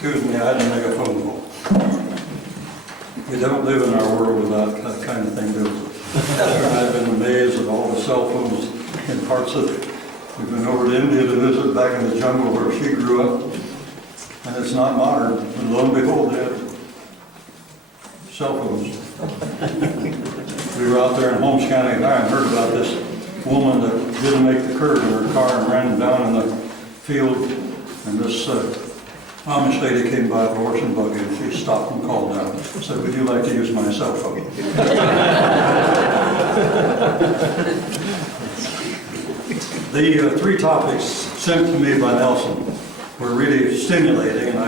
Excuse me, I had to make a phone call. We don't live in our world without that kind of thing, do we? I've been amazed at all the cell phones in parts of it. We've been over to India to visit back in the jungle where she grew up, and it's not modern. And lo and behold, they have cell phones. We were out there in Holmes County and I heard about this woman that didn't make the curve in her car and ran down in the field, and this Amish lady came by with a horse and buggy, and she stopped and called down and said, "Would you like to use my cell phone?" The three topics sent to me by Nelson were really stimulating, and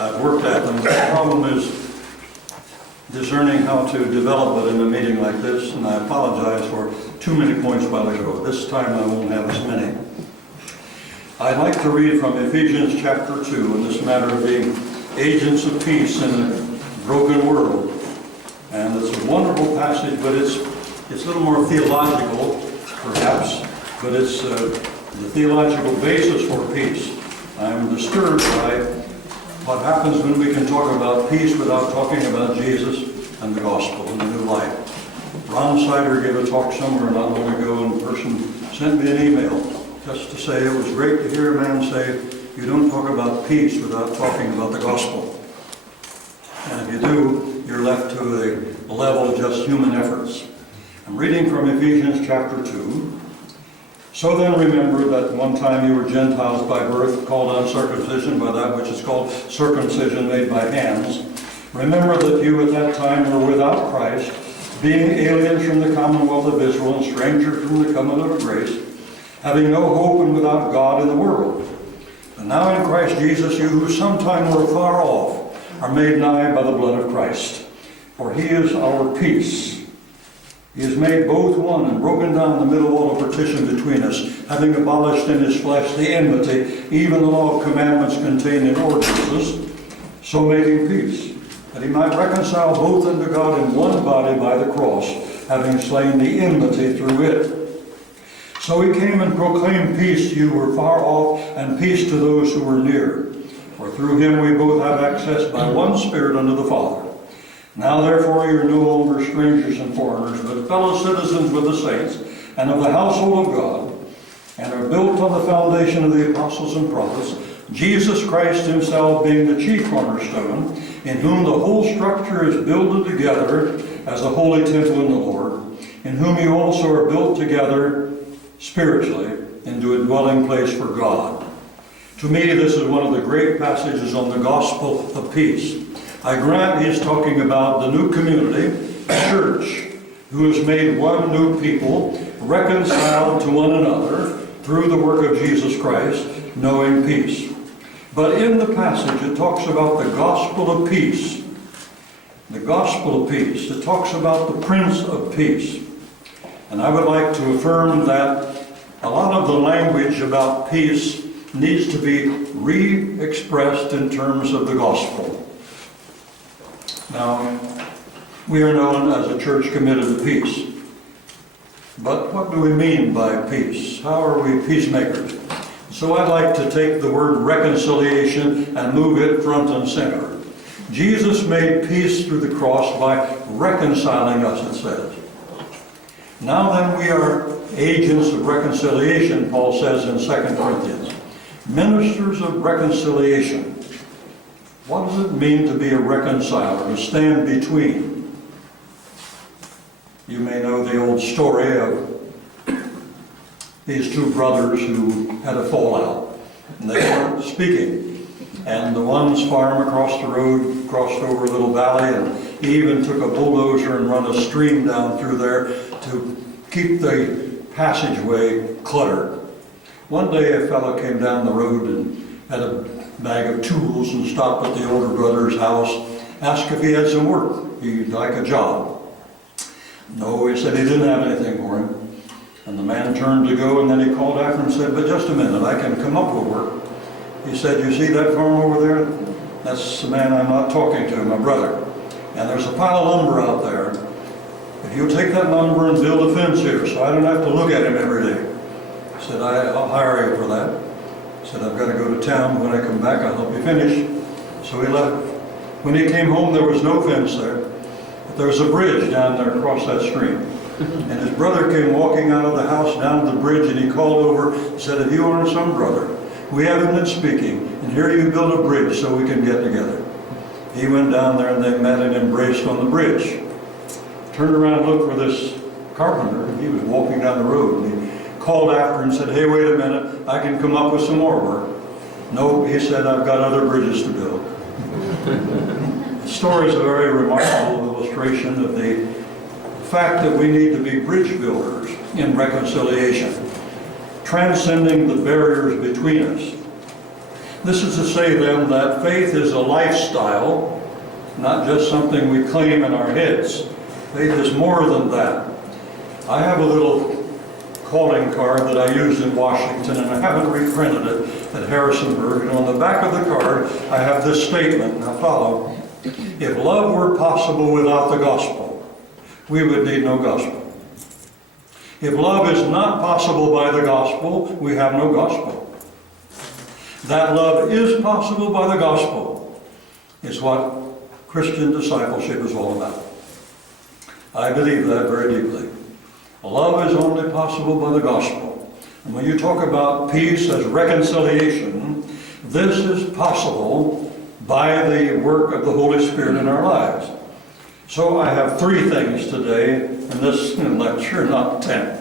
I've worked at them. The problem is discerning how to develop it in a meeting like this, and I apologize for too many points while ago. This time I won't have as many. I'd like to read from Ephesians chapter 2 in this matter of being agents of peace in a broken world. And it's a wonderful passage, but it's a little more theological, perhaps, but it's the theological basis for peace. I'm disturbed by what happens when we can talk about peace without talking about Jesus and the gospel and the new life. Ron Sider gave a talk somewhere not long ago, and the person sent me an email just to say it was great to hear a man say, "You don't talk about peace without talking about the gospel." And if you do, you're left to a level of just human efforts. I'm reading from Ephesians chapter 2. "So then remember that one time you were Gentiles by birth, called uncircumcision by that which is called circumcision made by hands. Remember that you at that time were without Christ, being aliens from the commonwealth of Israel and strangers from the covenant of grace, having no hope and without God in the world. But now in Christ Jesus, you who sometime were far off are made nigh by the blood of Christ. For he is our peace. He has made both one and broken down the middle wall of partition between us, having abolished in his flesh the enmity, even the law of commandments contained in ordinances, so making peace, that he might reconcile both unto God in one body by the cross, having slain the enmity through it. So he came and proclaimed peace to you who were far off, and peace to those who were near. For through him we both have access by one Spirit unto the Father. Now therefore you are no longer strangers and foreigners, but fellow citizens with the saints, and of the household of God, and are built on the foundation of the apostles and prophets, Jesus Christ himself being the chief cornerstone, in whom the whole structure is builded together as a holy temple in the Lord, in whom you also are built together spiritually into a dwelling place for God." To me, this is one of the great passages on the gospel of peace. I grant he's talking about the new community, church, who has made one new people, reconciled to one another through the work of Jesus Christ, knowing peace. But in the passage, it talks about the gospel of peace. The gospel of peace. It talks about the Prince of Peace. And I would like to affirm that a lot of the language about peace needs to be re-expressed in terms of the gospel. Now, we are known as a church committed to peace. But what do we mean by peace? How are we peacemakers? So I'd like to take the word reconciliation and move it front and center. Jesus made peace through the cross by reconciling us, it says. Now then, we are agents of reconciliation, Paul says in 2 Corinthians. Ministers of reconciliation. What does it mean to be a reconciler, to stand between? You may know the old story of these two brothers who had a fallout, and they weren't speaking. And the one's farm across the road crossed over a little valley, and he even took a bulldozer and run a stream down through there to keep the passageway cluttered. One day a fellow came down the road and had a bag of tools and stopped at the older brother's house, asked if he had some work. He'd like a job. No, he said he didn't have anything for him. And the man turned to go, and then he called after him and said, "But just a minute, I can come up with work." He said, "You see that farm over there? That's the man I'm not talking to, my brother. And there's a pile of lumber out there. If you'll take that lumber and build a fence here so I don't have to look at him every day." He said, "I'll hire you for that." He said, "I've got to go to town. When I come back, I'll help you finish." So he left. When he came home, there was no fence there. But there was a bridge down there across that stream. And his brother came walking out of the house down the bridge, and he called over and said, "If you aren't some brother, we haven't been speaking, and here you build a bridge so we can get together." He went down there and they met and embraced on the bridge. Turned around and looked for this carpenter, and he was walking down the road. And he called after and said, "Hey, wait a minute, I can come up with some more work." "No," he said, "I've got other bridges to build." The story is a very remarkable illustration of the fact that we need to be bridge builders in reconciliation, transcending the barriers between us. This is to say then that faith is a lifestyle, not just something we claim in our heads. Faith is more than that. I have a little calling card that I used in Washington, and I haven't reprinted it at Harrisonburg. And on the back of the card, I have this statement. Now follow. If love were possible without the gospel, we would need no gospel. If love is not possible by the gospel, we have no gospel. That love is possible by the gospel is what Christian discipleship is all about. I believe that very deeply. Love is only possible by the gospel. And when you talk about peace as reconciliation, this is possible by the work of the Holy Spirit in our lives. So I have 3 things today in this lecture, not 10.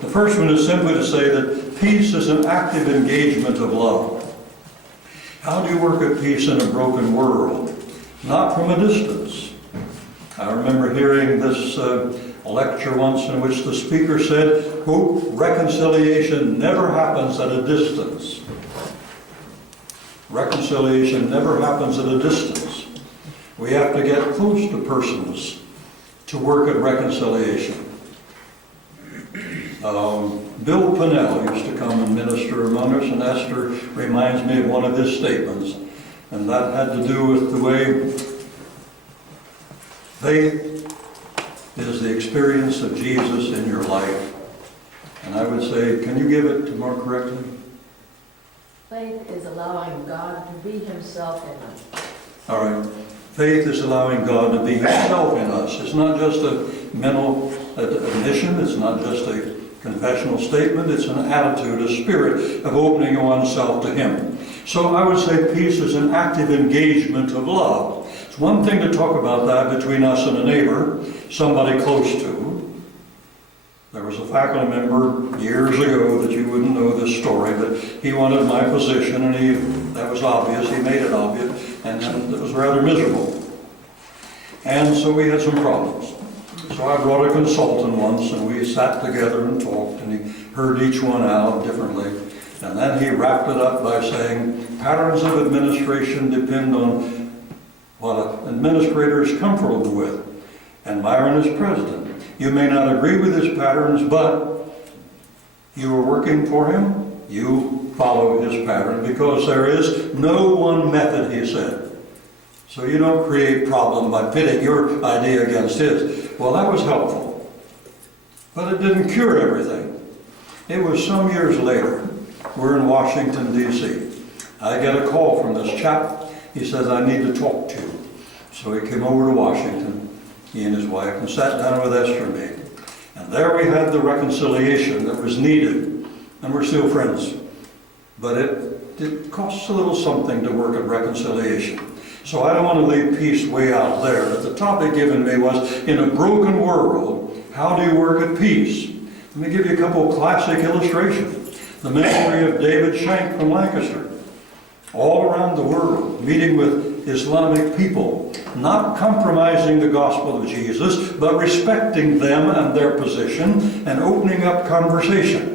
The first one is simply to say that peace is an active engagement of love. How do you work at peace in a broken world? Not from a distance. I remember hearing this lecture once in which the speaker said, quote, "Reconciliation never happens at a distance." Reconciliation never happens at a distance. We have to get close to persons to work at reconciliation. Bill Pinnell used to come and minister among us, and Esther reminds me of one of his statements, and that had to do with the way faith is the experience of Jesus in your life. And I would say, can you give it more correctly? Faith is allowing God to be Himself in us. All right. Faith is allowing God to be Himself in us. It's not just a mental admission. It's not just a confessional statement. It's an attitude, a spirit of opening oneself to Him. So I would say peace is an active engagement of love. It's one thing to talk about that between us and a neighbor, somebody close to. There was a faculty member years ago that you wouldn't know this story, but he wanted my position, and that was obvious. He made it obvious, and it was rather miserable. And so we had some problems. So I brought a consultant once, and we sat together and talked, and he heard each one out differently. And then he wrapped it up by saying, patterns of administration depend on what an administrator is comfortable with. And Myron is president. You may not agree with his patterns, but you are working for him. You follow his pattern, because there is no one method, he said. So you don't create problem by pitting your idea against his. Well, that was helpful, but it didn't cure everything. It was some years later. We're in Washington, D.C. I get a call from this chap. He says, "I need to talk to you." So he came over to Washington, he and his wife, and sat down with Esther and me. And there we had the reconciliation that was needed. And we're still friends. But it costs a little something to work at reconciliation. So I don't want to leave peace way out there. But the topic given me was, in a broken world, how do you work at peace? Let me give you a couple of classic illustrations. The ministry of David Shank from Lancaster. All around the world, meeting with Islamic people, not compromising the gospel of Jesus, but respecting them and their position, and opening up conversation.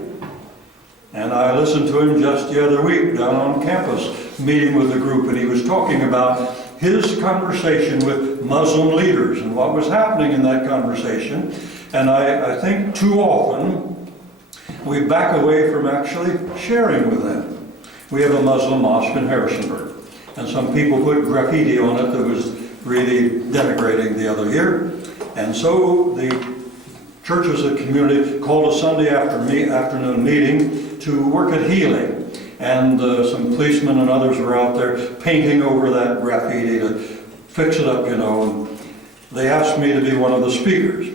And I listened to him just the other week down on campus, meeting with a group, and he was talking about his conversation with Muslim leaders and what was happening in that conversation. And I think too often we back away from actually sharing with them. We have a Muslim mosque in Harrisonburg, and some people put graffiti on it that was really denigrating the other year. And so the church as a community called a Sunday afternoon meeting to work at healing. and some policemen and others were out there painting over that graffiti to fix it up, you know. And they asked me to be one of the speakers.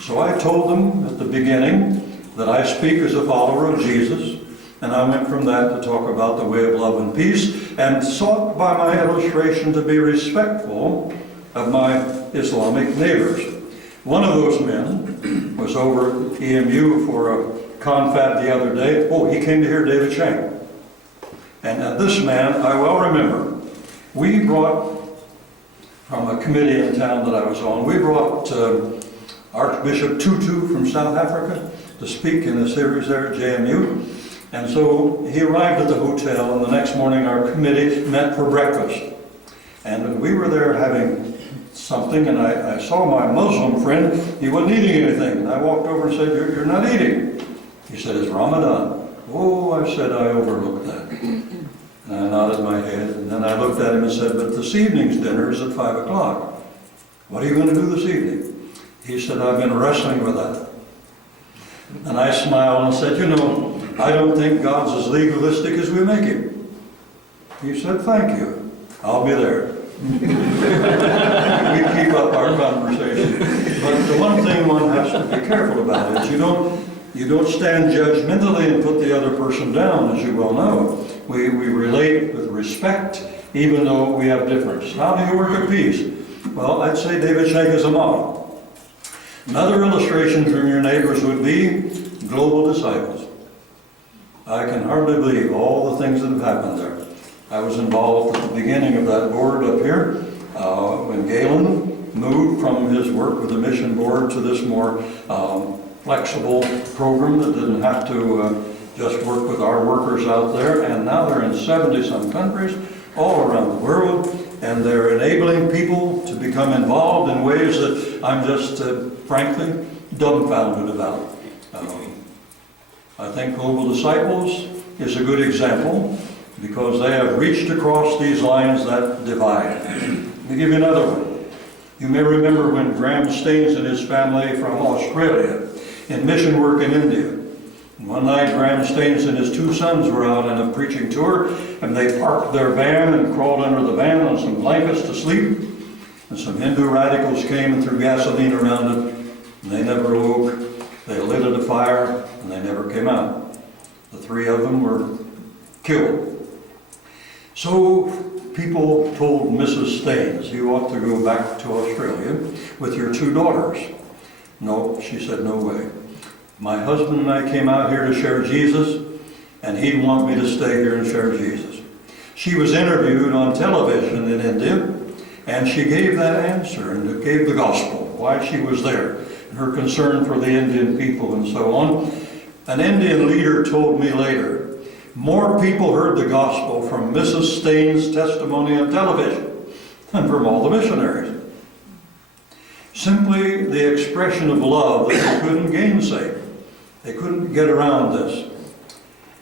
So I told them at the beginning that I speak as a follower of Jesus, and I went from that to talk about the way of love and peace, and sought by my illustration to be respectful of my Islamic neighbors. One of those men was over at EMU for a confab the other day. Oh, he came to hear David Shank. And this man, I well remember, we brought, from a committee in town that I was on, we brought Archbishop Tutu from South Africa to speak in a series there at JMU. And so he arrived at the hotel, and the next morning our committee met for breakfast. And we were there having something, and I saw my Muslim friend. He wasn't eating anything. And I walked over and said, you're not eating. He said, it's Ramadan. Oh, I said, I overlooked that. And I nodded my head, and then I looked at him and said, but this evening's dinner is at 5 o'clock. What are you going to do this evening? He said, I've been wrestling with that. And I smiled and said, you know, I don't think God's as legalistic as we make him. He said, thank you. I'll be there. We keep up our conversation. But the one thing one has to be careful about is you don't stand judgmentally and put the other person down, as you well know. We relate with respect, even though we have difference. How do you work at peace? Well, I'd say David Shank is a model. Another illustration from your neighbors would be global disciples. I can hardly believe all the things that have happened there. I was involved at the beginning of that board up here when Galen moved from his work with the mission board to this more flexible program that didn't have to just work with our workers out there. And now they're in 70-some countries all around the world, and they're enabling people to become involved in ways that I'm just, frankly, dumbfounded about. I think Global Disciples is a good example because they have reached across these lines that divide. Let me give you another one. You may remember when Graham Staines and his family from Australia in mission work in India. And one night Graham Staines and his 2 sons were out on a preaching tour, and they parked their van and crawled under the van on some blankets to sleep. And some Hindu radicals came and threw gasoline around it, and they never awoke. They lit it afire, and they never came out. The 3 of them were killed. So people told Mrs. Staines, you ought to go back to Australia with your 2 daughters. No, she said, no way. My husband and I came out here to share Jesus, and he'd want me to stay here and share Jesus. She was interviewed on television in India, and she gave that answer and gave the gospel, why she was there, and her concern for the Indian people and so on. An Indian leader told me later, more people heard the gospel from Mrs. Staines' testimony on television than from all the missionaries. Simply the expression of love that they couldn't gainsay. They couldn't get around this.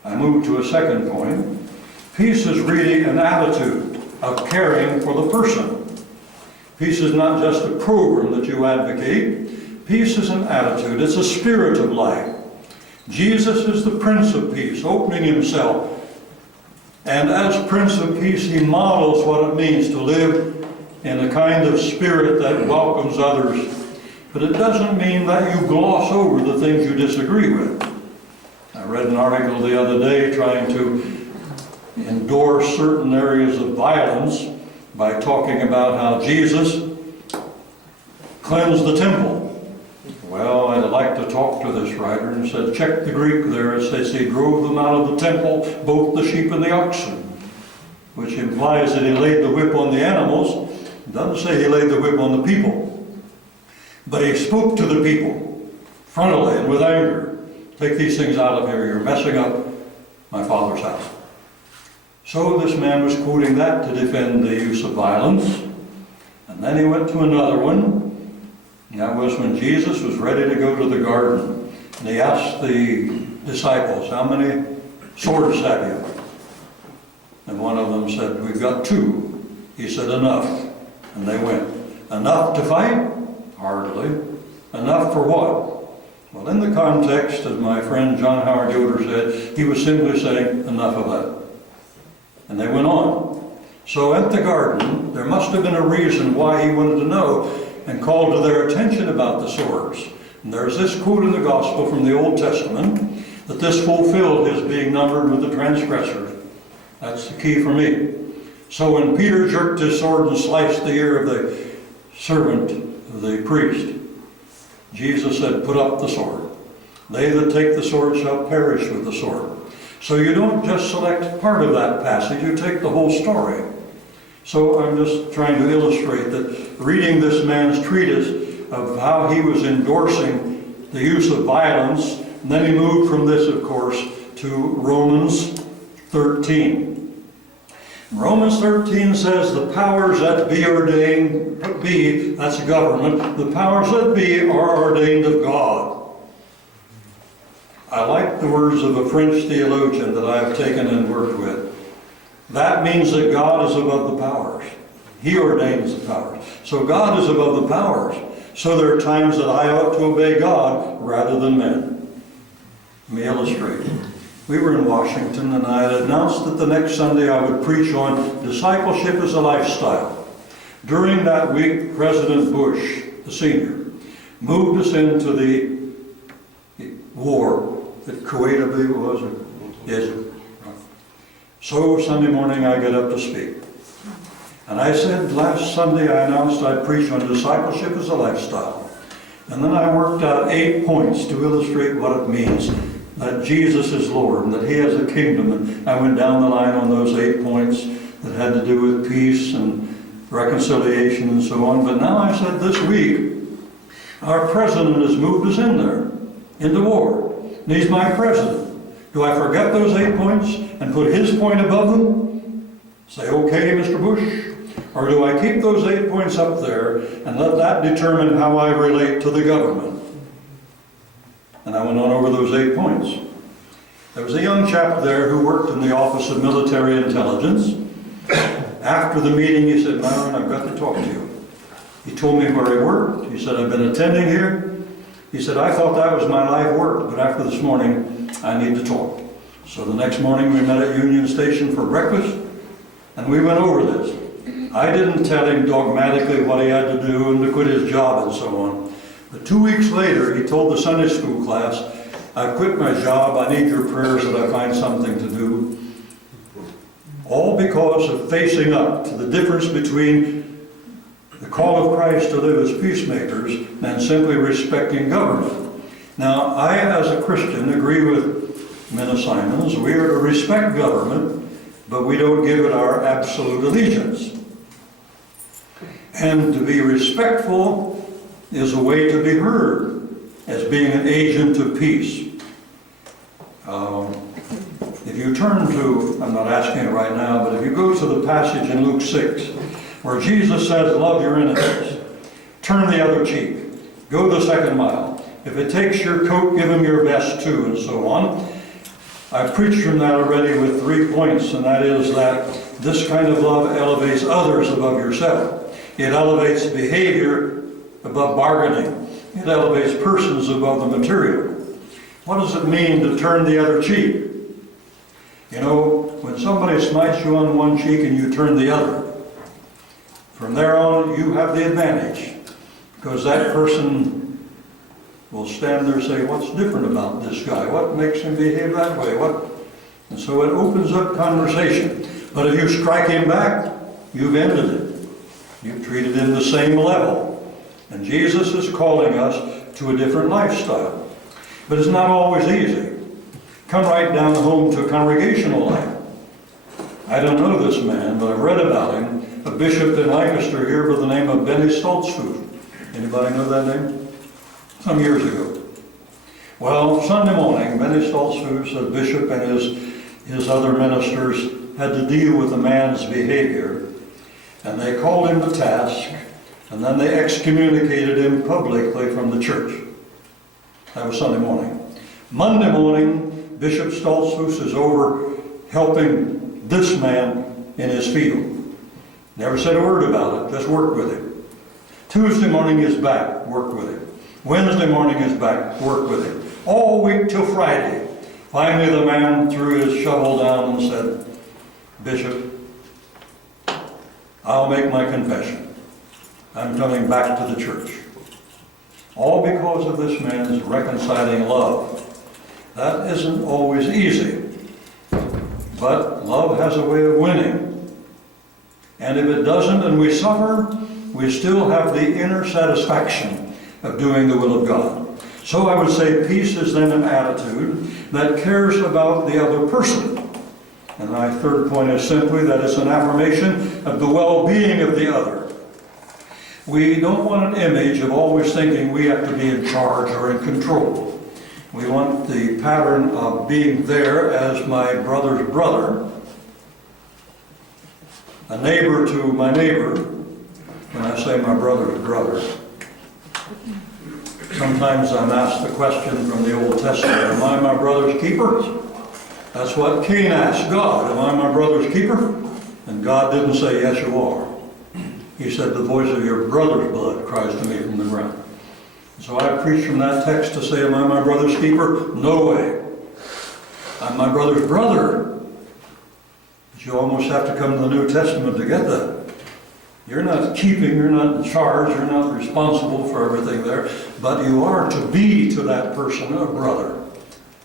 I move to a second point. Peace is really an attitude of caring for the person. Peace is not just a program that you advocate. Peace is an attitude. It's a spirit of life. Jesus is the Prince of Peace, opening himself. And as Prince of Peace, he models what it means to live in a kind of spirit that welcomes others. But it doesn't mean that you gloss over the things you disagree with. I read an article the other day trying to endorse certain areas of violence by talking about how Jesus cleansed the temple. Well, I'd like to talk to this writer and said, check the Greek there. It says he drove them out of the temple, both the sheep and the oxen, which implies that he laid the whip on the animals. It doesn't say he laid the whip on the people. But he spoke to the people frontally and with anger. Take these things out of here. You're messing up my Father's house. So this man was quoting that to defend the use of violence. And then he went to another one. And that was when Jesus was ready to go to the garden. And he asked the disciples, how many swords have you? And one of them said, we've got 2. He said, enough. And they went. Enough to fight? Hardly. Enough for what? Well, in the context, as my friend John Howard Yoder said, he was simply saying, enough of that. And they went on. So at the garden, there must have been a reason why he wanted to know and called to their attention about the swords. And there's this quote in the Gospel from the Old Testament that this fulfilled his being numbered with the transgressors. That's the key for me. So when Peter jerked his sword and sliced the ear of the servant of the priest, Jesus said, "Put up the sword. They that take the sword shall perish with the sword." So you don't just select part of that passage, you take the whole story. So I'm just trying to illustrate that reading this man's treatise of how he was endorsing the use of violence, and then he moved from this, of course, to Romans 13. Romans 13 says the powers that be ordained, that's government, the powers that be are ordained of God. I like the words of a French theologian that I have taken and worked with. That means that God is above the powers. He ordains the powers. So God is above the powers. So there are times that I ought to obey God rather than men. Let me illustrate. We were in Washington, and I had announced that the next Sunday I would preach on discipleship as a lifestyle. During that week, President Bush, the senior, moved us into the war that Kuwait, I believe it was. Yes. So Sunday morning I get up to speak. And I said last Sunday I announced I'd preach on discipleship as a lifestyle. And then I worked out 8 points to illustrate what it means. That Jesus is Lord and that He has a kingdom. And I went down the line on those 8 points that had to do with peace and reconciliation and so on. But now I said this week, our president has moved us in there, into war. And he's my president. Do I forget those 8 points and put his point above them? Say, okay, Mr. Bush? Or do I keep those 8 points up there and let that determine how I relate to the government? And I went on over those 8 points. There was a young chap there who worked in the Office of Military Intelligence. After the meeting, he said, "Myron, I've got to talk to you." He told me where he worked. He said, "I've been attending here." He said, "I thought that was my life work, but after this morning, I need to talk." So the next morning, we met at Union Station for breakfast, and we went over this. I didn't tell him dogmatically what he had to do and to quit his job and so on. But 2 weeks later, he told the Sunday school class, "I quit my job. I need your prayers that I find something to do." All because of facing up to the difference between the call of Christ to live as peacemakers and simply respecting government. Now, I, as a Christian, agree with Minna Simons. We are to respect government, but we don't give it our absolute allegiance. And to be respectful is a way to be heard as being an agent of peace. If you turn to, I'm not asking it right now, but if you go to the passage in Luke 6, where Jesus says, "Love your enemies, turn the other cheek, go the second mile. If it takes your coat, give him your vest too," and so on. I've preached from that already with 3 points, and that is that this kind of love elevates others above yourself. It elevates behavior above bargaining. It elevates persons above the material. What does it mean to turn the other cheek? You know, when somebody smites you on one cheek and you turn the other, from there on you have the advantage, because that person will stand there and say, "What's different about this guy? What makes him behave that way? What?" And so it opens up conversation. But if you strike him back, you've ended it. You've treated him the same level. And Jesus is calling us to a different lifestyle. But it's not always easy. Come right down home to congregational life. I don't know this man, but I've read about him. A bishop in Lancaster here by the name of Benny Stoltzfus. Anybody know that name? Some years ago. Well, Sunday morning, Benny Stoltzfus, a bishop, and his other ministers had to deal with a man's behavior. And they called him to task, and then they excommunicated him publicly from the church. That was Sunday morning. Monday morning, Bishop Stoltzfus is over helping this man in his field. Never said a word about it, just worked with him. Tuesday morning is back, worked with him. Wednesday morning is back, worked with him. All week till Friday. Finally the man threw his shovel down and said, Bishop, I'll make my confession. I'm coming back to the church. All because of this man's reconciling love. That isn't always easy, but love has a way of winning. And if it doesn't and we suffer, we still have the inner satisfaction of doing the will of God. So I would say peace is then an attitude that cares about the other person. And my third point is simply that it's an affirmation of the well-being of the other. We don't want an image of always thinking we have to be in charge or in control. We want the pattern of being there as my brother's brother, a neighbor to my neighbor. When I say my brother's brother, sometimes I'm asked the question from the Old Testament, am I my brother's keeper? That's what Cain asked God, am I my brother's keeper? And God didn't say, yes, you are. He said, the voice of your brother's blood cries to me from the ground. So I preach from that text to say, am I my brother's keeper? No way. I'm my brother's brother. But you almost have to come to the New Testament to get that. You're not keeping, you're not in charge, you're not responsible for everything there, but you are to be to that person a brother.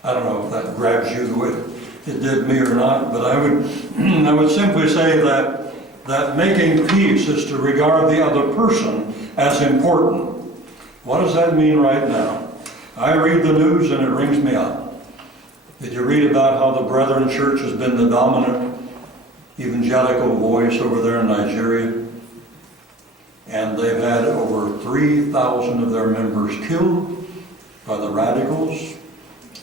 I don't know if that grabs you the way it did me or not, but I would simply say that making peace is to regard the other person as important. What does that mean right now? I read the news and it rings me up. Did you read about how the Brethren Church has been the dominant evangelical voice over there in Nigeria? And they've had over 3,000 of their members killed by the radicals.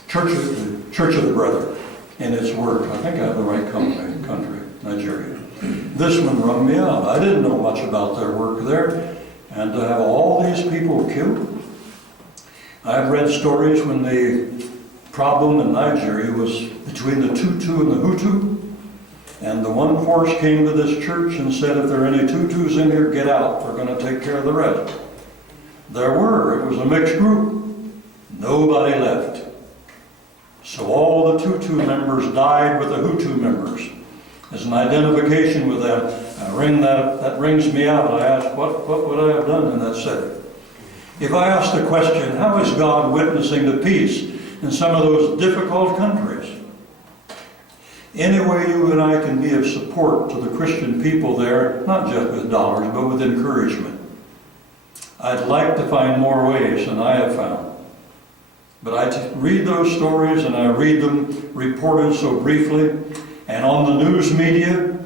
Church of the Brethren in its work. I think I have the right country, Nigeria. This one rung me out. I didn't know much about their work there. And to have all these people killed. I've read stories when the problem in Nigeria was between the Tutu and the Hutu. And the one force came to this church and said, if there are any Tutus in here, get out. We're going to take care of the rest. There were. It was a mixed group. Nobody left. So all the Tutu members died with the Hutu members. As an identification with them, that rings me out. I ask, what would I have done in that setting? If I ask the question, how is God witnessing to peace in some of those difficult countries? Any way you and I can be of support to the Christian people there, not just with dollars, but with encouragement. I'd like to find more ways than I have found. But I read those stories and I read them reported so briefly. And on the news media,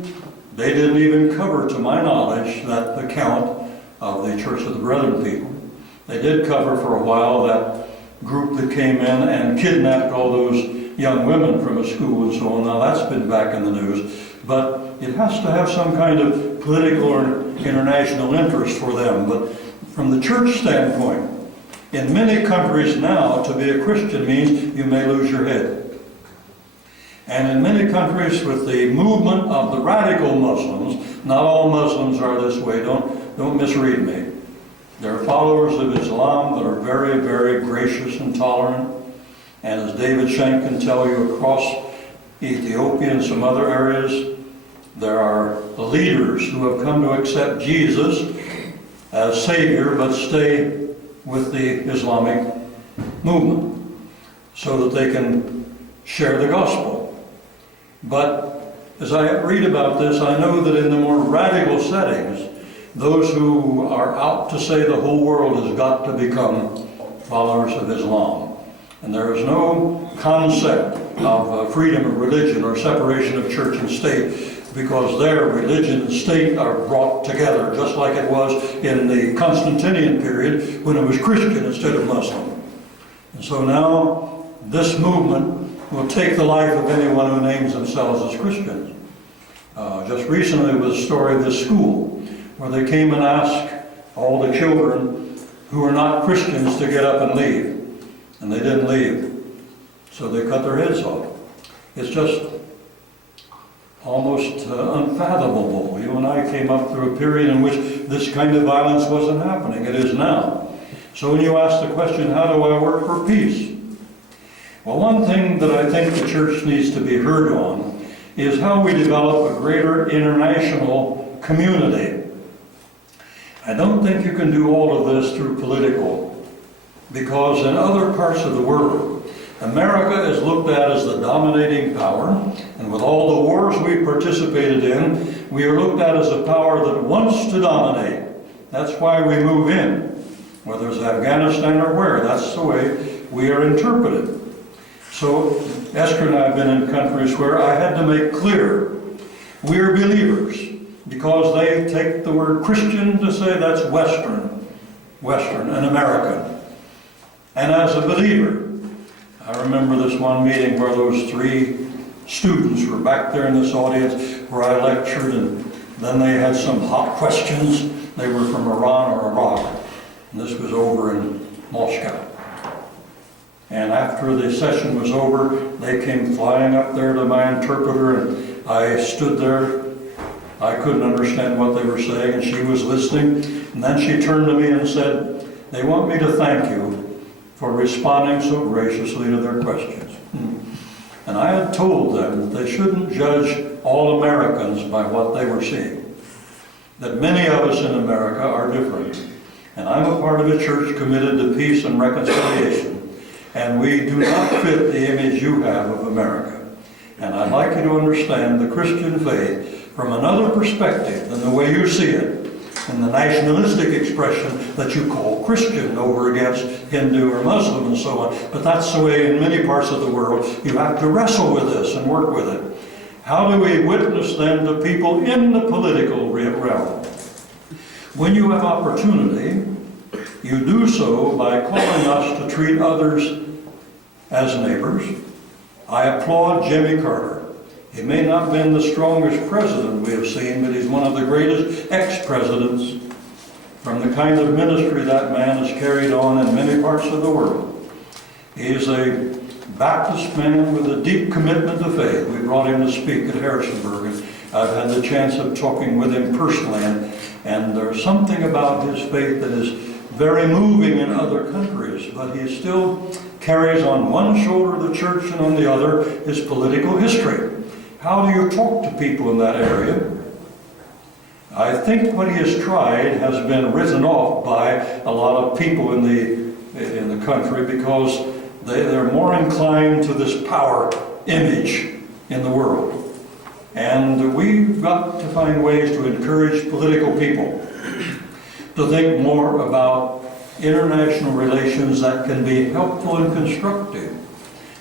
they didn't even cover, to my knowledge, that account of the Church of the Brethren people. They did cover for a while that group that came in and kidnapped all those young women from a school and so on. Now that's been back in the news. But it has to have some kind of political or international interest for them. But from the church standpoint, in many countries now, to be a Christian means you may lose your head. And in many countries with the movement of the radical Muslims, not all Muslims are this way, don't misread me. There are followers of Islam that are very, very gracious and tolerant. And as David Shank can tell you, across Ethiopia and some other areas, there are leaders who have come to accept Jesus as Savior, but stay with the Islamic movement so that they can share the gospel. But as I read about this, I know that in the more radical settings, those who are out to say the whole world has got to become followers of Islam. And there is no concept of freedom of religion or separation of church and state, because their religion and state are brought together, just like it was in the Constantinian period when it was Christian instead of Muslim. And so now this movement will take the life of anyone who names themselves as Christians. Just recently was a story of this school where they came and asked all the children who are not Christians to get up and leave. And they didn't leave. So they cut their heads off. It's just almost unfathomable. You and I came up through a period in which this kind of violence wasn't happening. It is now. So when you ask the question, how do I work for peace? Well, one thing that I think the church needs to be heard on is how we develop a greater international community. I don't think you can do all of this through political, because in other parts of the world, America is looked at as the dominating power, and with all the wars we participated in, we are looked at as a power that wants to dominate. That's why we move in, whether it's Afghanistan or where. That's the way we are interpreted. So Esther and I have been in countries where I had to make clear we are believers, because they take the word Christian to say that's Western and American. And as a believer, I remember this one meeting where those 3 students were back there in this audience where I lectured, and then they had some hot questions. They were from Iran or Iraq, and this was over in Moscow. And after the session was over, they came flying up there to my interpreter, and I stood there. I couldn't understand what they were saying, and she was listening. And then she turned to me and said, "They want me to thank you for responding so graciously to their questions." And I had told them that they shouldn't judge all Americans by what they were seeing, that many of us in America are different. And I'm a part of a church committed to peace and reconciliation. And we do not fit the image you have of America. And I'd like you to understand the Christian faith from another perspective than the way you see it, in the nationalistic expression that you call Christian over against Hindu or Muslim and so on. But that's the way in many parts of the world you have to wrestle with this and work with it. How do we witness then to people in the political realm? When you have opportunity, you do so by calling us to treat others as neighbors. I applaud Jimmy Carter. He may not have been the strongest president we have seen, but he's one of the greatest ex-presidents from the kind of ministry that man has carried on in many parts of the world. He is a Baptist man with a deep commitment to faith. We brought him to speak at Harrisonburg, and I've had the chance of talking with him personally, and there's something about his faith that is very moving in other countries, but he still carries on one shoulder the church and on the other his political history. How do you talk to people in that area? I think what he has tried has been written off by a lot of people in the country, because they're more inclined to this power image in the world. And we've got to find ways to encourage political people to think more about international relations that can be helpful and constructive.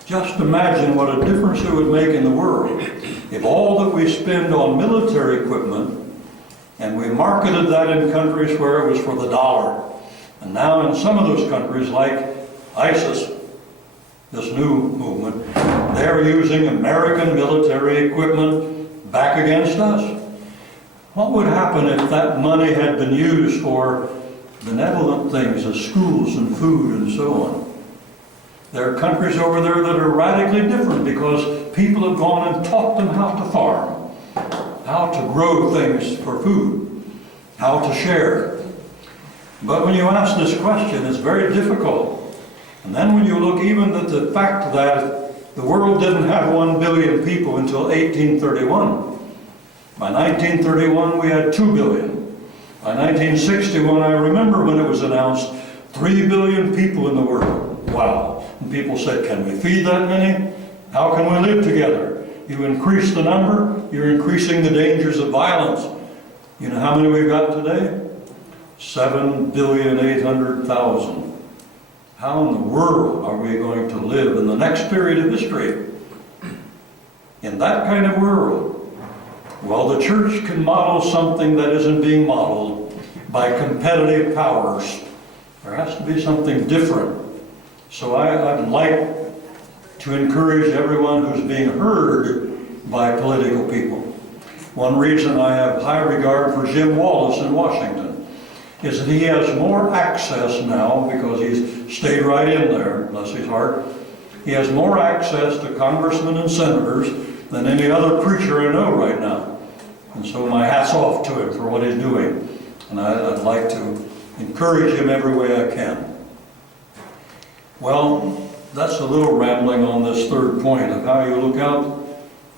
Just imagine what a difference it would make in the world if all that we spend on military equipment, and we marketed that in countries where it was for the dollar. And now in some of those countries, like ISIS, this new movement, they're using American military equipment back against us. What would happen if that money had been used for benevolent things as schools and food and so on? There are countries over there that are radically different, because people have gone and taught them how to farm, how to grow things for food, how to share. But when you ask this question, it's very difficult. And then when you look even at the fact that the world didn't have 1 billion people until 1831. By 1931, we had 2 billion. By 1961, I remember when it was announced, 3 billion people in the world. Wow. And people said, can we feed that many? How can we live together? You increase the number, you're increasing the dangers of violence. You know how many we've got today? 7,800,000,000. How in the world are we going to live in the next period of history? In that kind of world? Well, the church can model something that isn't being modeled by competitive powers. There has to be something different. So I'd like to encourage everyone who's being heard by political people. One reason I have high regard for Jim Wallace in Washington is that he has more access now, because he's stayed right in there, bless his heart. He has more access to congressmen and senators than any other preacher I know right now. And so my hat's off to him for what he's doing. And I'd like to encourage him every way I can. Well, that's a little rambling on this third point of how you look out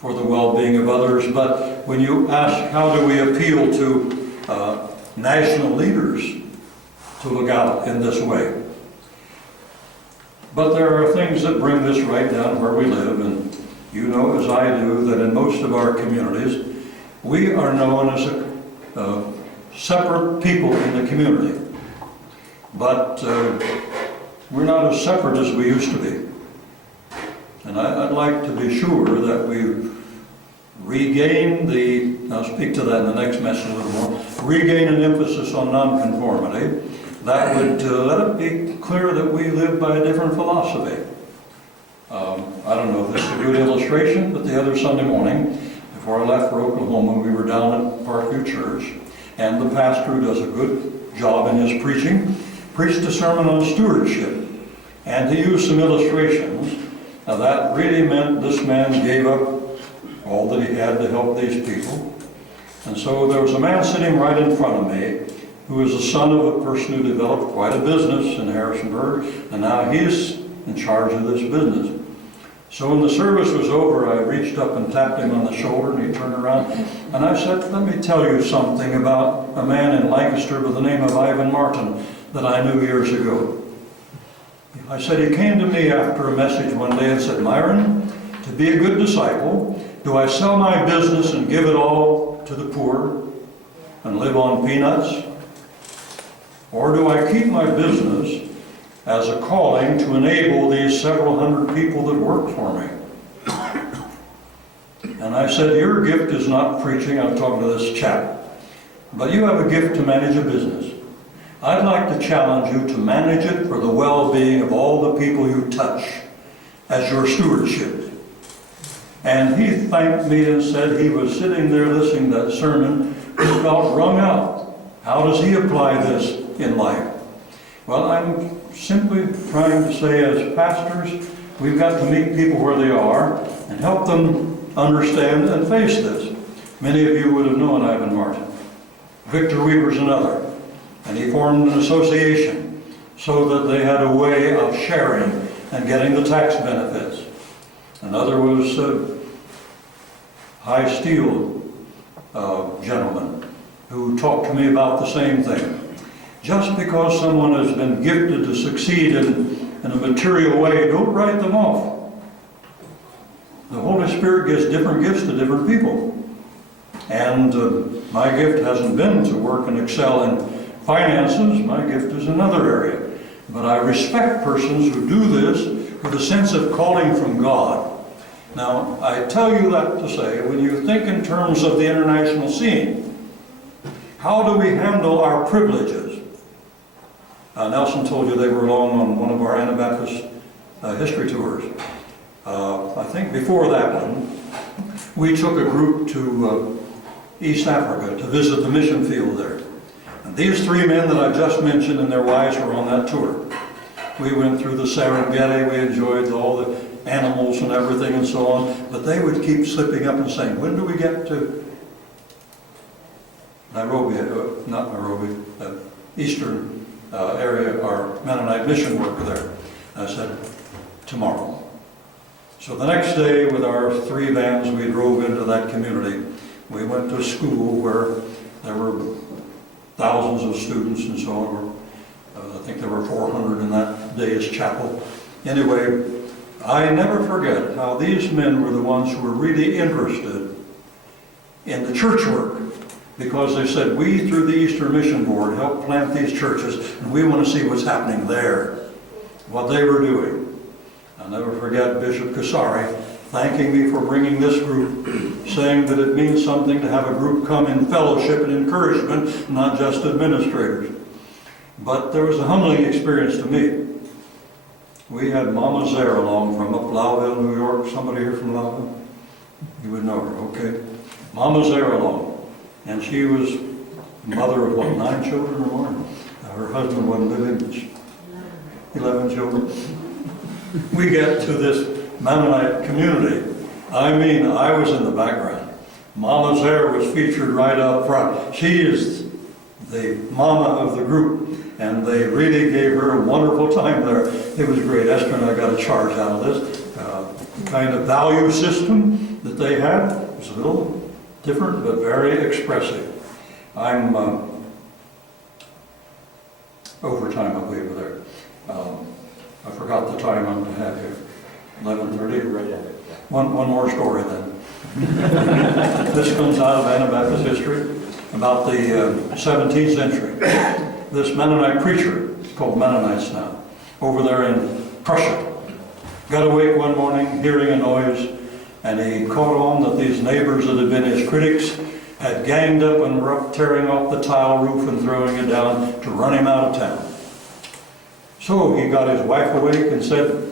for the well-being of others. But when you ask how do we appeal to national leaders to look out in this way? But there are things that bring this right down where we live, and you know as I do that in most of our communities, we are known as a separate people in the community. But we're not as separate as we used to be. And I'd like to be sure that we regain I'll speak to that in the next message a little more, regain an emphasis on nonconformity. That would let it be clear that we live by a different philosophy. I don't know if this is a good illustration, but the other Sunday morning, before I left for Oklahoma, we were down at Parkview Church, and the pastor, who does a good job in his preaching, preached a sermon on stewardship. And he used some illustrations. Now that really meant this man gave up all that he had to help these people. And so there was a man sitting right in front of me who was the son of a person who developed quite a business in Harrisonburg, and now he's in charge of this business. So when the service was over, I reached up and tapped him on the shoulder, and he turned around, and I said, let me tell you something about a man in Lancaster by the name of Ivan Martin that I knew years ago. I said, he came to me after a message one day and said, Myron, to be a good disciple, do I sell my business and give it all to the poor and live on peanuts? Or do I keep my business as a calling to enable these several hundred people that work for me? And I said, your gift is not preaching, I'm talking to this chap, but you have a gift to manage a business. I'd like to challenge you to manage it for the well-being of all the people you touch as your stewardship. And he thanked me and said he was sitting there listening to that sermon, he felt wrung out. How does he apply this in life? Well, I'm simply trying to say as pastors, we've got to meet people where they are and help them understand and face this. Many of you would have known Ivan Martin. Victor Weaver's another. And he formed an association so that they had a way of sharing and getting the tax benefits. Another was a high steel gentleman who talked to me about the same thing. Just because someone has been gifted to succeed in a material way, don't write them off. The Holy Spirit gives different gifts to different people. And my gift hasn't been to work and excel in finances. My gift is another area. But I respect persons who do this with a sense of calling from God. Now, I tell you that to say, when you think in terms of the international scene, how do we handle our privileges? Nelson told you they were along on one of our Anabaptist history tours. I think before that one, we took a group to East Africa to visit the mission field there. And these three men that I just mentioned and their wives were on that tour. We went through the Serengeti, we enjoyed all the animals and everything and so on, but they would keep slipping up and saying, when do we get to Nairobi, not Nairobi, eastern area, our Mennonite mission work there? I said, tomorrow. So the next day with our three vans, we drove into that community. We went to a school where there were thousands of students and so on. I think there were 400 in that day's chapel. Anyway, I never forget how these men were the ones who were really interested in the church work, because they said, we through the Eastern Mission Board helped plant these churches, and we want to see what's happening there, what they were doing. I'll never forget Bishop Kasari thanking me for bringing this group, saying that it means something to have a group come in fellowship and encouragement, not just administrators. But there was a humbling experience to me. We had Mama Zara along from up Lowville, New York. Somebody here from Lowville? You would know her, okay. Mama Zara along. And she was mother of, what, 9 children or more? Her husband wasn't living, 11 children. We get to this Mennonite community. I mean, I was in the background. Mama Zara was featured right up front. She is the mama of the group, and they really gave her a wonderful time there. It was great. Esther and I got a charge out of this kind of value system that they had was a little different, but very expressive. I'm overtime, I believe, there. I forgot the time I'm going to have here. 11:30? Right at it. One more story then. This comes out of Anabaptist history about the 17th century. This Mennonite preacher, it's called Mennonites now, over there in Prussia, got awake one morning hearing a noise, and he caught on that these neighbors that had been his critics had ganged up and were up tearing off the tile roof and throwing it down to run him out of town. So he got his wife awake and said,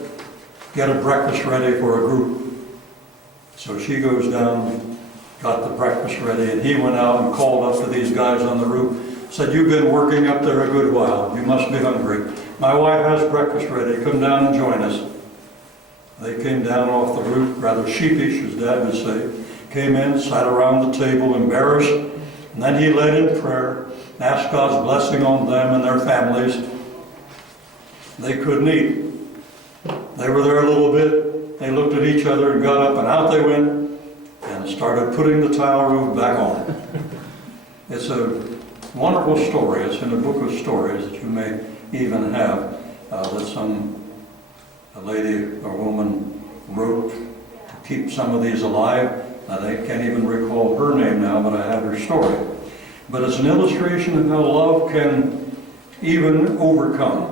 "Get a breakfast ready for a group." So she goes down, got the breakfast ready, and he went out and called up to these guys on the roof, said, "You've been working up there a good while. You must be hungry. My wife has breakfast ready. Come down and join us." They came down off the roof, rather sheepish, as Dad would say, came in, sat around the table, embarrassed, and then he led in prayer, asked God's blessing on them and their families. They couldn't eat. They were there a little bit. They looked at each other and got up, and out they went and started putting the tile roof back on. It's a wonderful story. It's in a book of stories that you may even have, that a lady or woman wrote to keep some of these alive. I can't even recall her name now, but I have her story. But it's an illustration of how love can even overcome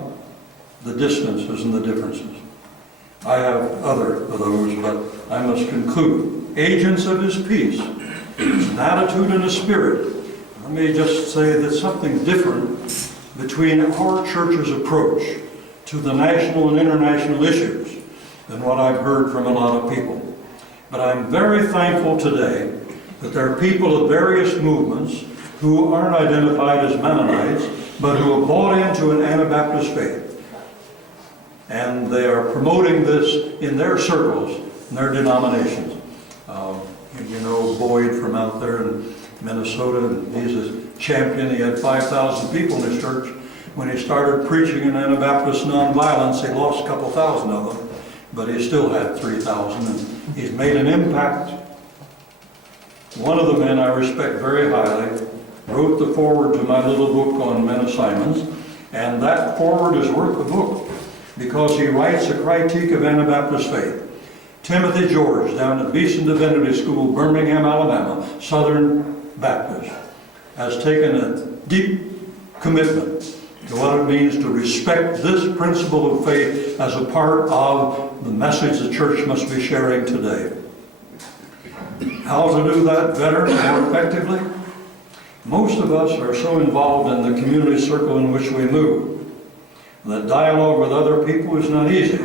the distances and the differences. I have other of those, but I must conclude. Agents of His peace. It's an attitude and a spirit. Let me just say that something different between our church's approach to the national and international issues than what I've heard from a lot of people. But I'm very thankful today that there are people of various movements who aren't identified as Mennonites, but who have bought into an Anabaptist faith. And they are promoting this in their circles, in their denominations. You know Boyd from out there in Minnesota, and he's a champion. He had 5,000 people in his church. When he started preaching in Anabaptist nonviolence, he lost a couple thousand of them, but he still had 3,000, and he's made an impact. One of the men I respect very highly wrote the foreword to my little book on men of Simons, and that foreword is worth the book, because he writes a critique of Anabaptist faith. Timothy George, down at Beeson Divinity School, Birmingham, Alabama, Southern Baptist, has taken a deep commitment to what it means to respect this principle of faith as a part of the message the church must be sharing today. How to do that better, more effectively? Most of us are so involved in the community circle in which we move that dialogue with other people is not easy.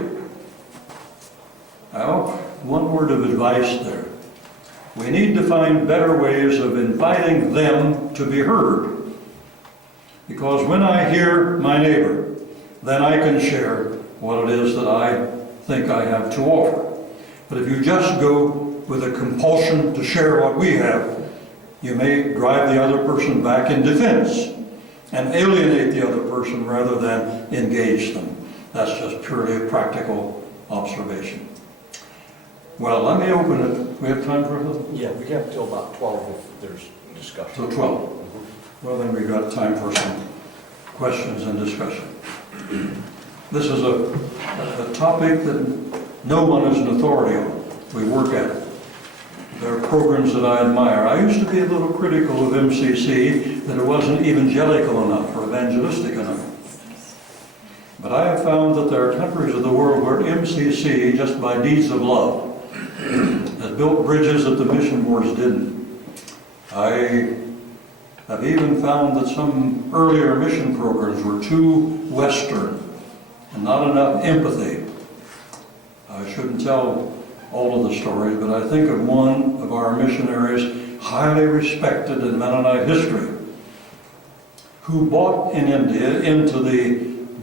Well, one word of advice there. We need to find better ways of inviting them to be heard. Because when I hear my neighbor, then I can share what it is that I think I have to offer. But if you just go with a compulsion to share what we have, you may drive the other person back in defense and alienate the other person rather than engage them. That's just purely a practical observation. Well, let me open it. We have time for it? Yeah, we have till about 12 if there's discussion. Till 12. Well, then we've got time for some questions and discussion. This is a topic that no one is an authority on. We work at it. There are programs that I admire. I used to be a little critical of MCC, that it wasn't evangelical enough or evangelistic enough. But I have found that there are countries of the world where MCC, just by deeds of love, has built bridges that the mission boards didn't. I have even found that some earlier mission programs were too Western and not enough empathy. I shouldn't tell all of the stories, but I think of one of our missionaries, highly respected in Mennonite history, who bought in India into the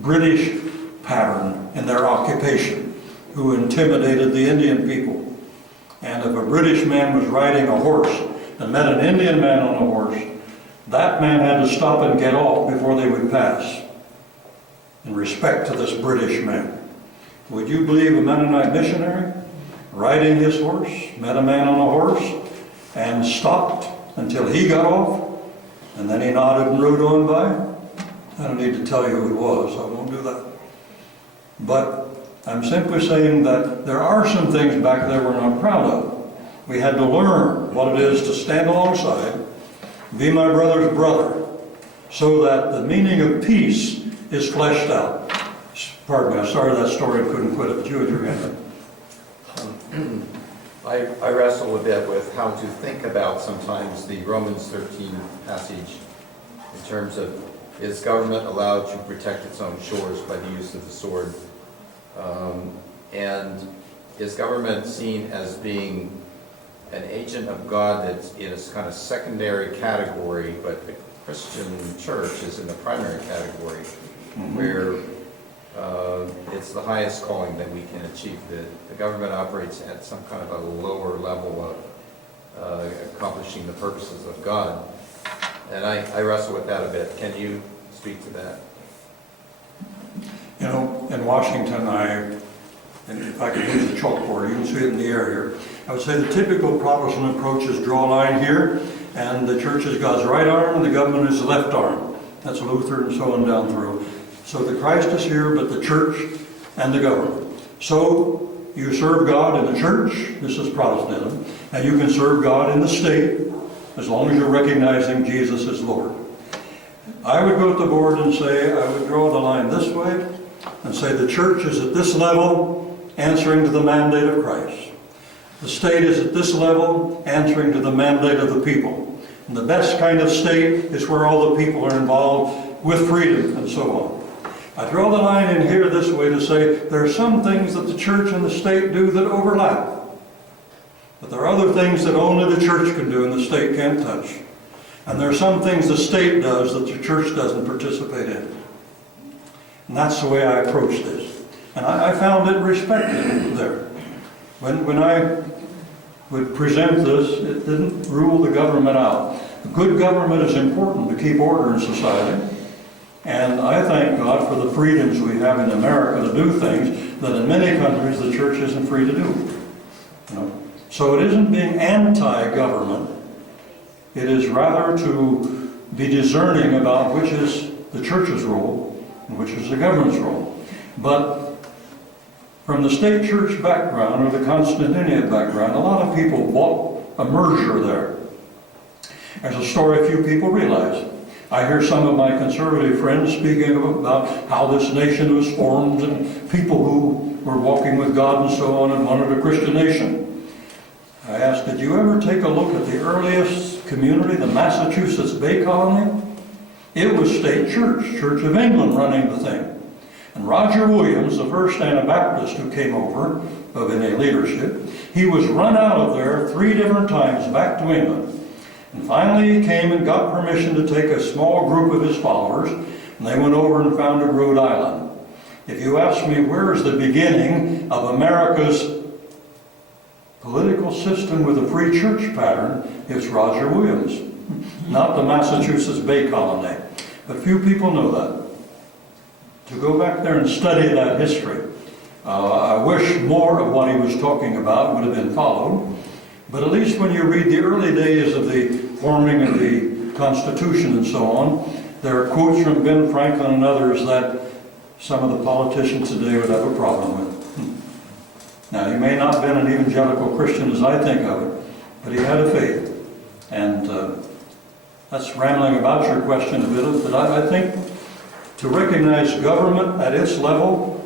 British pattern in their occupation, who intimidated the Indian people. And if a British man was riding a horse and met an Indian man on a horse, that man had to stop and get off before they would pass, in respect to this British man. Would you believe a Mennonite missionary riding his horse, met a man on a horse, and stopped until he got off, and then he nodded and rode on by. I don't need to tell you who it was, I won't do that. But I'm simply saying that there are some things back there we're not proud of. We had to learn what it is to stand alongside, be my brother's brother, so that the meaning of peace is fleshed out. Pardon me, I started that story and couldn't quit it, but you had your hand up. I wrestle a bit with how to think about sometimes the Romans 13 passage in terms of, is government allowed to protect its own shores by the use of the sword? And is government seen as being an agent of God that's in a kind of secondary category, but the Christian church is in the primary category, where it's the highest calling that we can achieve? The government operates at some kind of a lower level of accomplishing the purposes of God. And I wrestle with that a bit. Can you speak to that? You know, in Washington, and if I could use the chalkboard, you can see it in the air here. I would say the typical Protestant approach is draw a line here, and the church is God's right arm, and the government is the left arm. That's Luther and so on down through. So the Christ is here, but the church and the government. So you serve God in the church, this is Protestantism, and you can serve God in the state, as long as you're recognizing Jesus as Lord. I would go to the board and say, I would draw the line this way, and say the church is at this level, answering to the mandate of Christ. The state is at this level, answering to the mandate of the people. And the best kind of state is where all the people are involved with freedom and so on. I draw the line in here this way to say there are some things that the church and the state do that overlap. But there are other things that only the church can do and the state can't touch. And there are some things the state does that the church doesn't participate in. And that's the way I approach this. And I found it respected there. When I would present this, it didn't rule the government out. Good government is important to keep order in society. And I thank God for the freedoms we have in America to do things that in many countries the church isn't free to do. You know? So it isn't being anti-government. It is rather to be discerning about which is the church's role and which is the government's role. But from the state church background or the Constantinian background, a lot of people bought a merger there. There's a story few people realize. I hear some of my conservative friends speaking about how this nation was formed and people who were walking with God and so on and wanted a Christian nation. I asked, did you ever take a look at the earliest community, the Massachusetts Bay Colony? It was state church, Church of England running the thing. And Roger Williams, the first Anabaptist who came over of any leadership, he was run out of there 3 different times back to England. And finally he came and got permission to take a small group of his followers, and they went over and founded Rhode Island. If you ask me where is the beginning of America's political system with a free church pattern, it's Roger Williams, not the Massachusetts Bay Colony. But few people know that. To go back there and study that history, I wish more of what he was talking about would have been followed. But at least when you read the early days of the forming of the Constitution and so on, there are quotes from Ben Franklin and others that some of the politicians today would have a problem with. Now, he may not have been an evangelical Christian as I think of it, but he had a faith. And that's rambling about your question a bit, but I think to recognize government at its level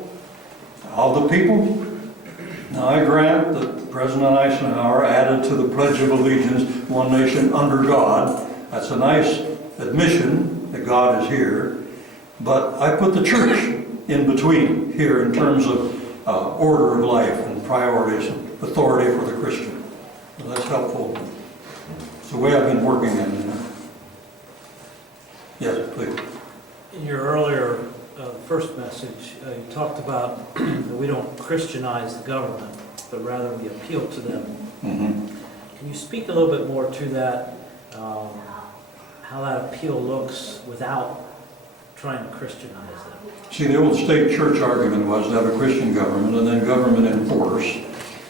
of the people. Now, I grant that President Eisenhower added to the Pledge of Allegiance, one nation under God. That's a nice admission that God is here. But I put the church in between here in terms of order of life and priorities and authority for the Christian. So that's helpful. It's the way I've been working in it. Yes, please. In your earlier first message, you talked about that we don't Christianize the government, but rather we appeal to them. Mm-hmm. Can you speak a little bit more to that, how that appeal looks without trying to Christianize them? See, the old state church argument was to have a Christian government and then government in force.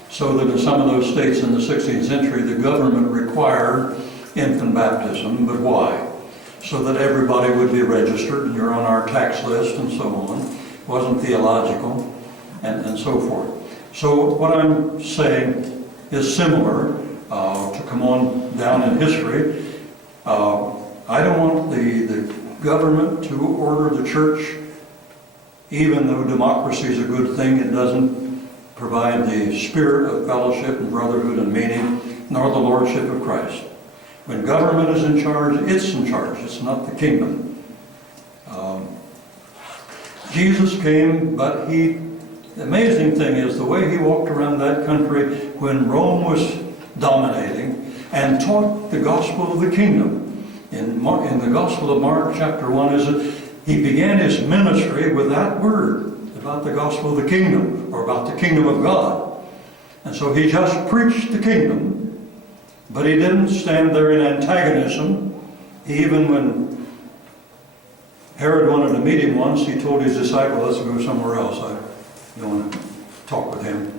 so that in some of those states in the 16th century, the government required infant baptism. But why? So that everybody would be registered, and you're on our tax list and so on. It wasn't theological, and so forth. So what I'm saying is similar to come on down in history. I don't want the government to order the church. Even though democracy is a good thing, it doesn't provide the spirit of fellowship and brotherhood and meaning, nor the lordship of Christ. When government is in charge, it's in charge. It's not the kingdom. Jesus came, but the amazing thing is the way he walked around that country when Rome was dominating and taught the gospel of the kingdom. In the Gospel of Mark, chapter 1, is that he began his ministry with that word about the gospel of the kingdom, or about the kingdom of God. And so he just preached the kingdom, but he didn't stand there in antagonism. Even when Herod wanted to meet him once, he told his disciple, let's go somewhere else. I don't want to talk with him.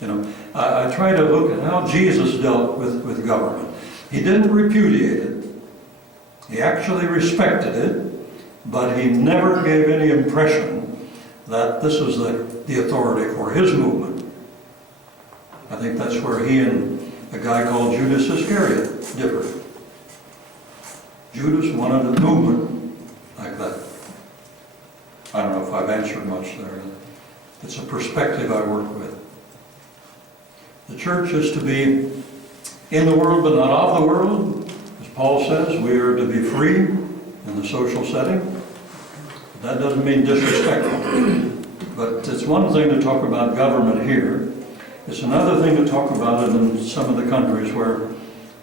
You know, I try to look at how Jesus dealt with government. He didn't repudiate it. He actually respected it, but he never gave any impression that this was the authority for his movement. I think that's where he and a guy called Judas Iscariot differed. Judas wanted a movement like that. I don't know if I've answered much there. It's a perspective I work with. The church is to be in the world but not of the world. As Paul says, we are to be free in the social setting. That doesn't mean disrespectful. But it's one thing to talk about government here. It's another thing to talk about it in some of the countries where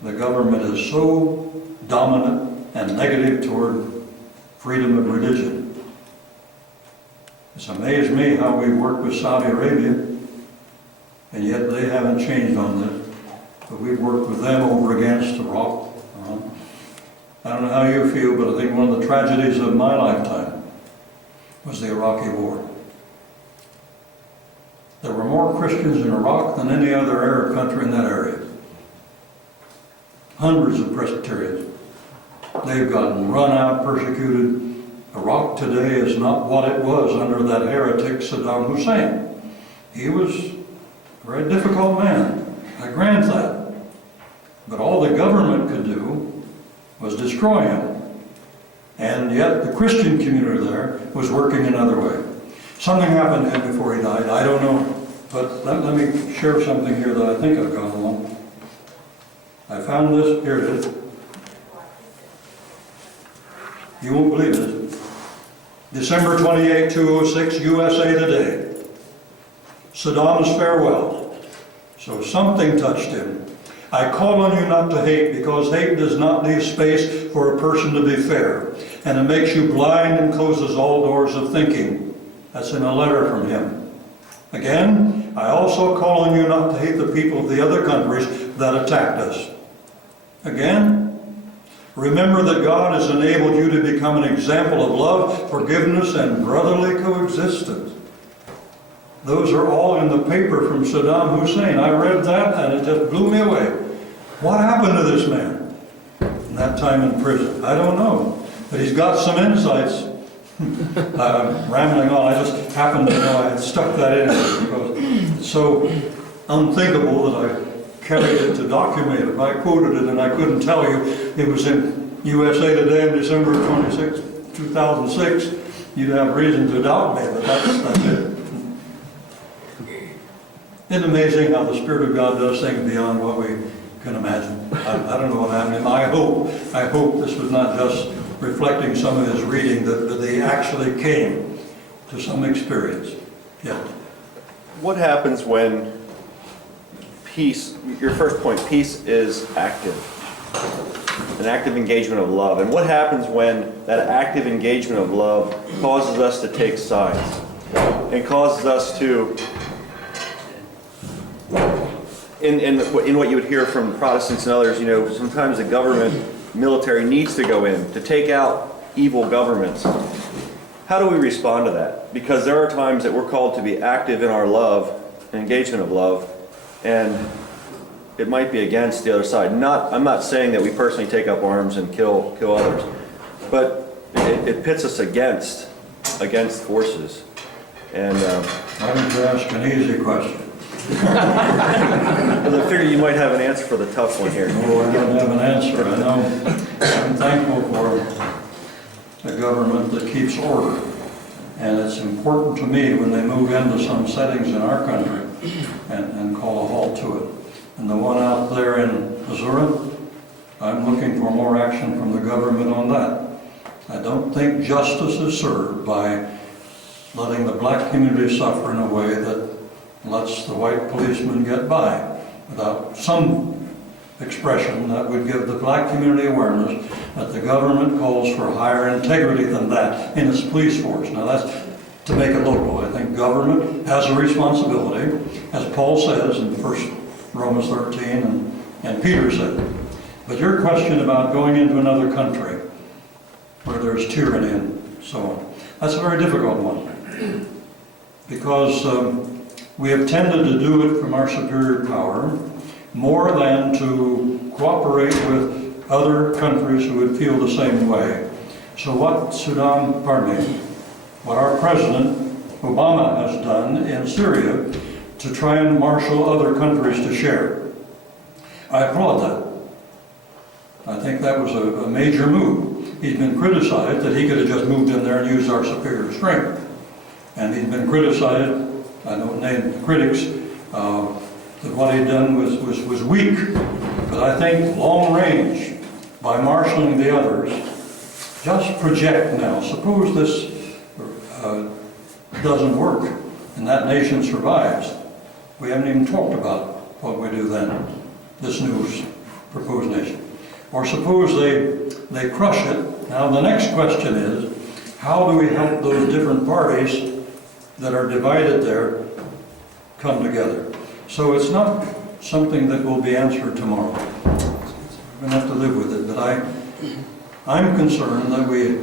the government is so dominant and negative toward freedom of religion. It's amazed me how we work with Saudi Arabia, and yet they haven't changed on this. But we've worked with them over against Iraq. I don't know how you feel, but I think one of the tragedies of my lifetime was the Iraqi war. There were more Christians in Iraq than any other Arab country in that area. Hundreds of Presbyterians. They've gotten run out, persecuted. Iraq today is not what it was under that heretic Saddam Hussein. He was a very difficult man. I grant that. But all the government could do was destroy him. And yet the Christian community there was working another way. Something happened to him before he died. I don't know. But let me share something here that I think I've gone along. I found this. Here it is. You won't believe this. December 28, 2006, USA Today. Saddam's farewell. So something touched him. I call on you not to hate, because hate does not leave space for a person to be fair, and it makes you blind and closes all doors of thinking. That's in a letter from him. Again, I also call on you not to hate the people of the other countries that attacked us. Again, remember that God has enabled you to become an example of love, forgiveness, and brotherly coexistence. Those are all in the paper from Saddam Hussein. I read that and it just blew me away. What happened to this man in that time in prison? I don't know. But he's got some insights. I'm rambling on. I just happened to know I had stuck that in because it's so unthinkable that I carried it to document it. I quoted it and I couldn't tell you it was in USA Today on December 26, 2006. You'd have reason to doubt me, but that's it. Isn't it amazing how the Spirit of God does things beyond what we can imagine? I don't know what happened. I hope this was not just reflecting some of his reading, that they actually came to some experience. Yeah. What happens when peace, your first point, peace is active, an active engagement of love. And what happens when that active engagement of love causes us to take sides and causes us to, in what you would hear from Protestants and others, you know, sometimes the government, military needs to go in to take out evil governments. How do we respond to that? Because there are times that we're called to be active in our love, engagement of love, and it might be against the other side. I'm not saying that we personally take up arms and kill others, but it pits us against forces. And Why don't you ask an easy question? because I figure you might have an answer for the tough one here. Oh, I don't have an answer. I know I'm thankful for a government that keeps order. And it's important to me when they move into some settings in our country and call a halt to it. And the one out there in Missouri, I'm looking for more action from the government on that. I don't think justice is served by letting the black community suffer in a way that lets the white policeman get by without some expression that would give the black community awareness that the government calls for higher integrity than that in its police force. Now that's to make it local. I think government has a responsibility, as Paul says in 1 Romans 13 and Peter said. But your question about going into another country where there's tyranny and so on, that's a very difficult one. Because we have tended to do it from our superior power more than to cooperate with other countries who would feel the same way. So what our President Obama has done in Syria to try and marshal other countries to share, I applaud that. I think that was a major move. He's been criticized that he could have just moved in there and used our superior strength. And he's been criticized, I don't name the critics, that what he'd done was weak. But I think long range, by marshaling the others, just project now. Suppose this doesn't work and that nation survives. We haven't even talked about what we do then, this new proposed nation. Or suppose they crush it. Now the next question is, how do we help those different parties that are divided there come together? So it's not something that will be answered tomorrow. We're going to have to live with it, but I'm concerned that we